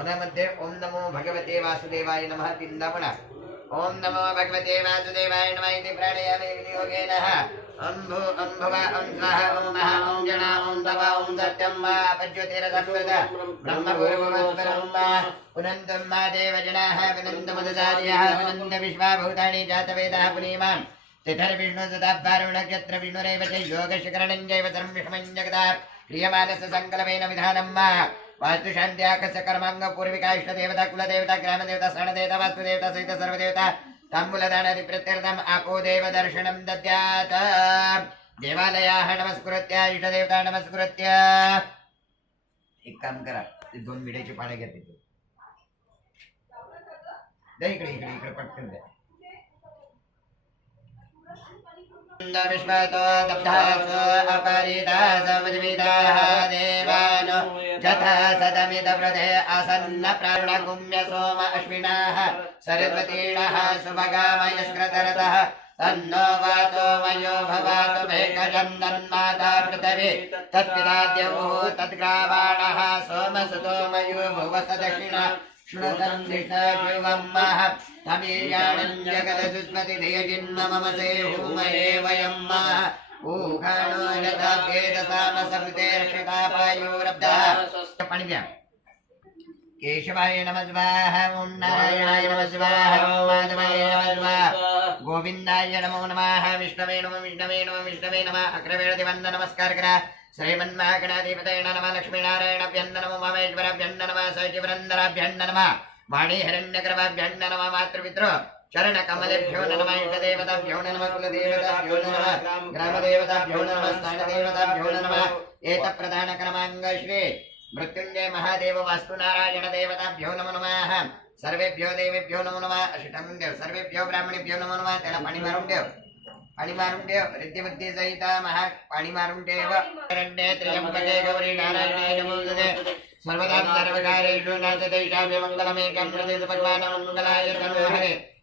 ಮನಮಧ್ಯೆ ಓಂ ನಮೋ ಭಗವತೆ ವಾಸುದೇವಾಯ ನಮಃ ಪಿಂದಮುಣ ಓಂ ನಮೋ ಭಗವತೆ ವಾಸುದೇವಾಯ ನಮಃ ಇತಿ ಪ್ರಾಣಯಾಮಿ ಯೋಗೇನಃ ಅಂಭು ಅಂಭುವ ಓಂ मा देवजनाः जातवेदाः पुनीमान् विष्णुरेव च योगशिखरणञ्जैव सङ्कल्पेन विधानं वा वास्तुशांती वास्तुशान्त्याकस्य कर्मांग पूर्विका इष्टदेवता कुलदेवता ग्रामदेवता सणदेवता वास्तुदेवता सहित सर्वदेवता। ताम्बूलदानादि प्रत्यर्थम् आपो देवदर्शनं दद्यात्। देवालयाः नमस्कृत्य इष्टदेवता नमस्कृत्य। एक काम करा ते दोन मिठाचे पाणी घ्या तिथे. द्या इकडे इकडे इकडे पटकन द्या. विश्वतो दब्धासो अपरिदास देवानो। यथा सदमिदवृधे आसन्न प्राणकुम्य सोम अश्विनाः सरस्वतीणः सुभगामयस्कृतरतः तन्नो वातो मयो भवातु भेकजं तन्माता पृथिवी तत्पिताद्यवुः तद्ग्रावाणः सोमसुतो मयो भुवस दक्षिणा शृणुतं दिशाशिवम्मः तमीयाणं जगदसुस्मति धियजिन्ममसे हुमये वयं मः ऊहाणो यथा वेदसामसकृतेर्षितापायोरब्धः पाणी द्या केशवाय नमः स्वाहा ॐ नारायणाय नमः स्वाहा ॐ माधवाय नमः स्वाहा गोविंदाय नमो नमः विष्णवे नमः विष्णवे नमः विष्णवे नमः अग्रवेणदिवन्द नमस्कार करा श्रीमन्महागणाधिपतये नमः लक्ष्मीनारायणाभ्यन्न नमो ममेश्वराभ्यन्न नमः सचिवरन्दराभ्यन्न नमः वाणी हिरण्यगर्भाभ्यन्न नमः मातृपितृ శరణకమలేభ్యో నమ ఇష్టదేవతాభ్యో నమ కులదేవతాభ్యో నమ గ్రామదేవతాభ్యో నమ స్థానదేవతాభ్యో నమ ఏత ప్రధాన క్రమాంగ శ్రీ మృత్యుంజయ మహాదేవ వాస్తునారాయణ దేవతాభ్యో నమ నమ సర్వేభ్యో దేవేభ్యో నమ నమ అష్టందేవ్ సర్వేభ్యో బ్రాహ్మణేభ్యో నమ నమ తెల పణిమరుండేవ్ పణిమారుండేవ్ రిద్ధివృద్ధి సహిత మహా పణిమారుండేవ త్రియంబకే గౌరీ నారాయణే నమోదే సర్వదా సర్వకారేషు నాథ దేశాభ్యమంగళమేకం భగవాన్ మంగళాయ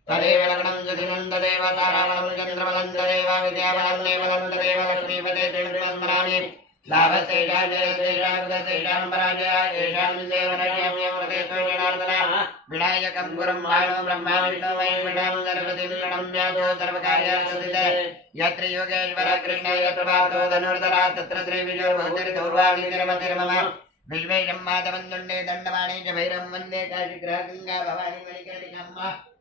తదేవ లగ్నం జతినందదేవ తారాబలం చంద్రబలందదేవ విద్యాబలందేవలందదేవ లక్ష్మీపదే తిరుమలరామి விநாயகம் குரம் வாழும் பிரம்மா விஷ்ணு வைஷ்ணவம் சரஸ்வதி நம்யாதோ சர்வகாரியாசிதே யத்ர யோகேஸ்வர கிருஷ்ண யத்ரபாதோ தனுர்தரா தத்ர ஸ்ரீ விஜயோ பகுதிர் தௌர்வாணி நிரமதிரமம விஸ்வேஷம் மாதவந்துண்டே தண்டவாணி ஜ பைரம் வந்தே காஷி கிரகங்கா பவானி மணிகரிகம்மா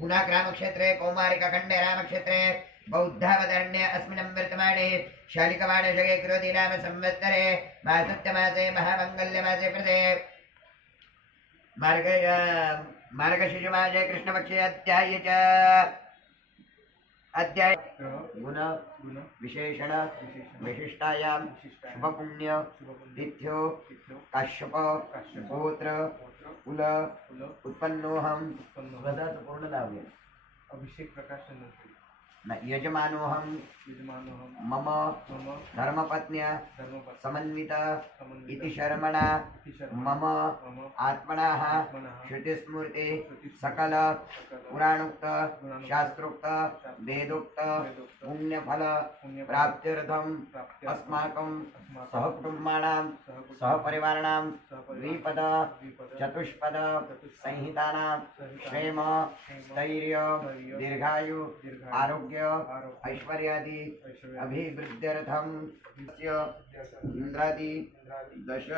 गुणाग्रामक्षेत्रे कौमारिकखण्डे रामक्षेत्रे बौद्धावतरण्ये अस्मिन् वर्तमाने शालिकवाणे शगे कृति नाम संवत्सरे महामङ्गल्यमासे कृते। मार्ग मार्गशिशुमासे कृष्णपक्षे अध्याय च। अध्याय गुण विशेषण विशिष्टाया शुभपुण्य तिथ्यो काश्यप गोत्र कुल उत्पन्नोहम पूर्ण लावले अभिषेक प्रकाशन यजमानोऽहं मम धर्मपत्न्या समन्विता इति शर्मणा मम आत्मनः श्रुतिस्मृति सकल पुराणोक्त शास्त्रोक्त वेदोक्त पुण्यफल प्राप्त्यर्थम् अस्माकं सहकुटुम्बाणां सहपरिवाराणां द्विपद चतुष्पद संहितानां क्षेम स्थैर्य दीर्घायु आरोग्य आरोग्य ऐश्वर्यादि अभिवृद्ध्यर्थम इंद्रादि दश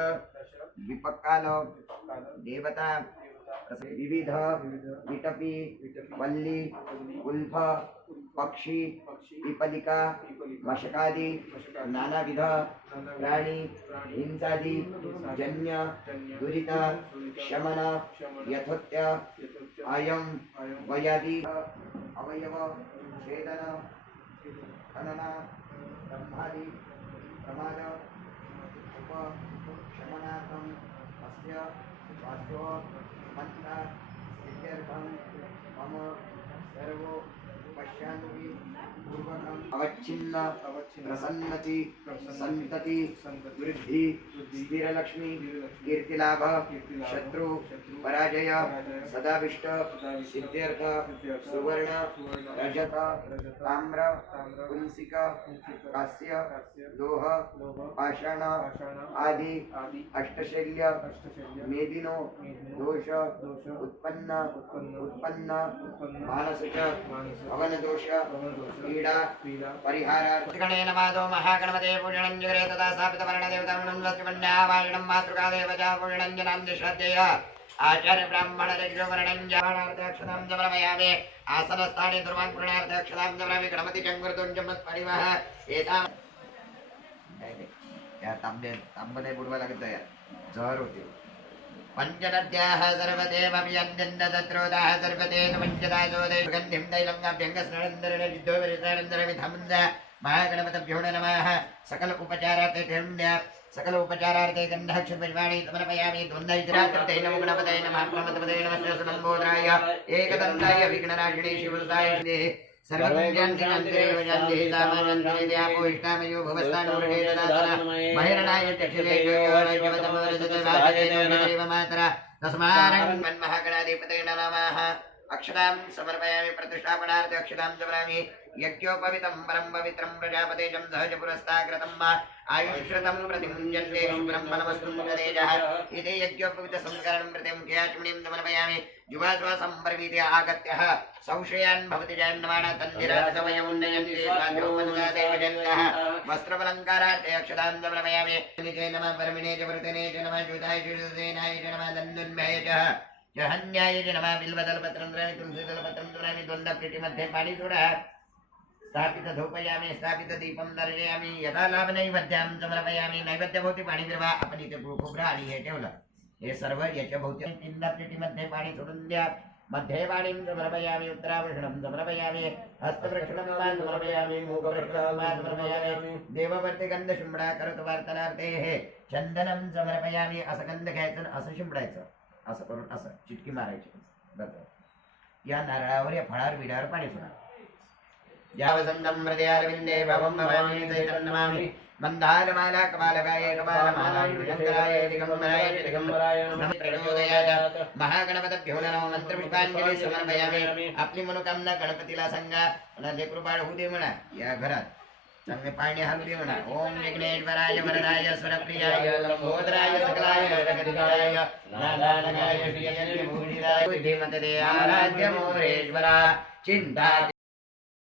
विपक्काल देवता विविध विटपी, वल्ली, उल्फ, पक्षी, पिपलिका, मशकादि नाना विध प्राणी, हिंसादि, जन्य, दुरीत, शमन यथोत्य अयम वयादि, अवयव ಛೇದನ ಖನನ ಬ್ರಹ್ಮಾದಿ ಪ್ರಮಾಣ उपशमनार्थम अस्य वास्तव मन्त्र मम सर्वो। अवच्छिन्न, प्रसन्नति संतति वृद्धि, स्थिरलक्ष्मी, कीर्तिलाभ, शत्रु, पराजय सदाभिष्ट सिद्ध्यर्थ, सुवर्ण, रजत, ताम्र, पुंसिक, कास्य, लोह, पाषाण, आदि, अष्टशल्य, मेदिनो, दोष, उत्पन्न उत्पन्न, मानस च दोष भवनदोष, पीडा पीडा, परिहारार्थगणेन मादो महागणपते पूजनं जगरे तदा स्थापित वर्णदेवतामणं लक्ष्मण्यावायणं मातृका देवता पूजनं जनां श्रद्धेय आचार्य ब्राह्मण रज्जुवर्णं जाणार्थक्षतां समर्पयामि आसनस्थाने दुर्वान् पूर्णार्थक्षतां समर्पयामि गणपति चंगुरतुंजमत्परिवह एतां या तांबे तांबदे बुडवा लागत यार जहर होते पञ्चनद्याः सर्वदेवव्यञ्जन्दत्रोदाः सर्वते पञ्चदासोदे सुगन्धिं तैलङ्गाभ्यङ्गस्नरन्दरविद्धोपरिसरन्दरविधमुञ्ज महागणपतभ्यो नमः सकल उपचारार्थे ठेण्य सकल उपचारार्थे गन्धाक्षपुष्पाणि समर्पयामि द्वन्द्वैतिराकृते नमो गणपतये नमः प्रमथपदये नमः श्रीसुनम्बोधराय एकदन्ताय विघ्ननाशिने शिवसाय श्रीः सर्वज्ञान्तिमन्त्रेव जानन्ति सामान्यन्ति द्यापो इष्टामयो भवस्तानुर्गे ददातन महिरणाय चक्षुरे योगवरजतवादेव मातरा तस्मारं मन्महागणाधिपतये नमः अक्षतां समर्पयामि प्रतिष्ठापनार्थे अक्षतां యజ్ఞోపవితం పరం పవిత్రం ప్రజాపతేజం సహజ పురస్తాగ్రతం మా ఆయుష్కృతం ప్రతిముంజంతే బ్రహ్మణమస్తు ప్రదేజ ఇదే యజ్ఞోపవిత సంస్కరణం ప్రతి ముఖ్యాచమణీం సమర్పయామి. జువాశ్వాసం ప్రవీతి ఆగత్య. సంశయాన్ భవతి జాన్నమాణ తన్నిరాజమయ ఉన్నయంతి స్వాధ్యోమనుగాదేవజన్యః వస్త్రపలంకారార్థే అక్షతాం సమర్పయామి నిజే నమ పరమిణే చ వృతనే చ నమ జ్యూతాయ జ్యూతసేనాయ చ నమ దన్నున్మయ చ. జహన్యాయ చ నమ బిల్వదలపత్రం ద్రామి తులసిదలపత్రం ద్రామి ద్వంద్వ ప్రీటి మధ్య పాణి చూడ. स्थापित धूपयामि स्थापित दीपं दर्शयामि यथा लाभ नैवेद्यां समर्पयामि नैवेद्यभोवती पाणी फिरवा आपण इथे खोबरं आणि हे ठेवलं हे सर्व याच्या भोवती तीनदा प्लेटीमध्ये पाणी सोडून द्या मध्ये पाणीं समर्पयामि उत्तराभूषणं समर्पयामि हस्तप्रक्षणं वा समर्पयामि मूकप्रक्षणं वा समर्पयामि देववर्ते करत करतो वार्तनार्थे हे चंदनं समर्पयामि असं गंध घ्यायचं असं शिंपडायचं असं करून असं चिटकी मारायची बरं. या नारळावर या फळावर बिडावर पाणी सोडा यावसन्तं हृदयारविन्दे भवं भवामि नमामि मन्दारमाला कपालकाय महागणपतभ्यो नमः मंत्रपुष्पांजली समर्पयामी आपली मनोकामना गणपतीला सांगा आणि होऊ हालू दे म्हणा ओम विघ्नेश्वराय वरदाय स्वरप्रियाय लंबोदराय